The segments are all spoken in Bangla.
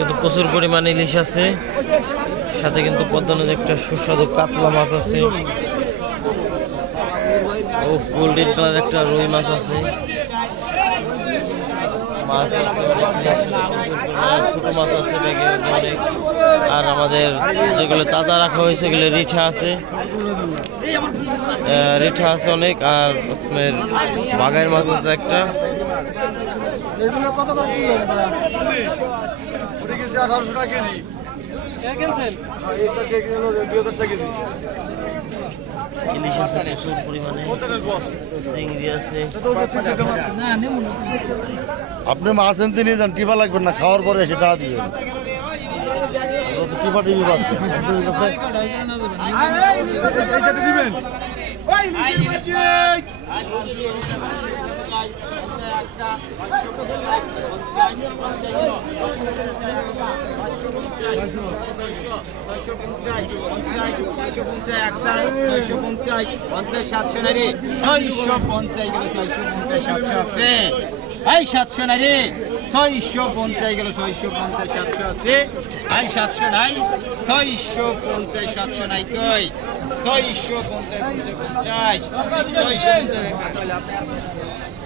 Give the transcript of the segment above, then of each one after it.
কিন্তু প্রচুর পরিমাণে ইলিশ আছে। সাথে কিন্তু পদ্মা নদীর একটা সুস্বাদু কাতলা মাছ আছে। ও গোল্ডেন কালার একটা রুই মাছ আছে। মাছ আছে ছোট মাছ আছে অনেক। আর আমাদের যেগুলো তাজা রাখা হয়েছে সেগুলো রিঠা আছে। আহ, রিঠা আছে অনেক আর আপনার বাগায়ের মাছ আছে একটা। এগুলো কত করে কিলো আঠারোশো কেজি। টাকা কেজি। ইলিশ আছে প্রচুর পরিমাণে চিংড়ি আছে। তো ওটা তিনশো টাকা আপনি মাছ আনতে নিয়ে যান টিপা লাগবেন না খাওয়ার পরে সেটা দিয়ে। টিপা কাছে এই সাতশো সাতশো নারী ছয়শো পঞ্চাশ গেল ছয়শো পঞ্চাশ সাতশো আছে এই সাতশো নাই ছয়শো পঞ্চাশ সাতশো নাই কই ছয়শো পঞ্চাশ পঞ্চাশ পঞ্চাশ ছয়শো পঞ্চাশ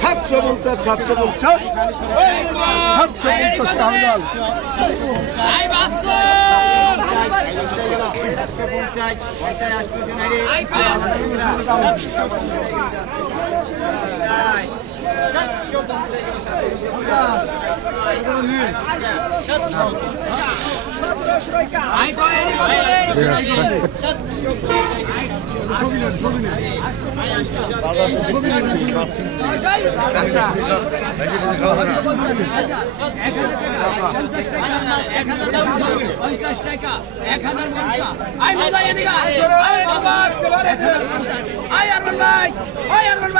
সাতশো পঞ্চাশ সাতশো পঞ্চাশ সাতশো পঞ্চাশ টাঙ্গাল সাতশো পঞ্চাশ পঞ্চাশ Hadi. পঞ্চাশ টাকা এক হাজার পঞ্চাশ আই এক হাজার পঞ্চাশ আয় আরমান ভাই আয় আরমান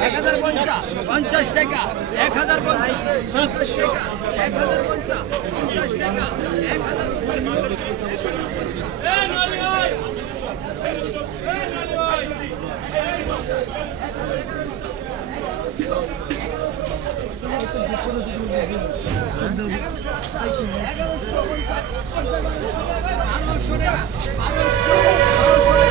এক হাজার পঞ্চাশ পঞ্চাশ টাকা এক হাজার পঞ্চাশ এক হাজার পঞ্চাশ পঞ্চাশ টাকা এক হাজার আরও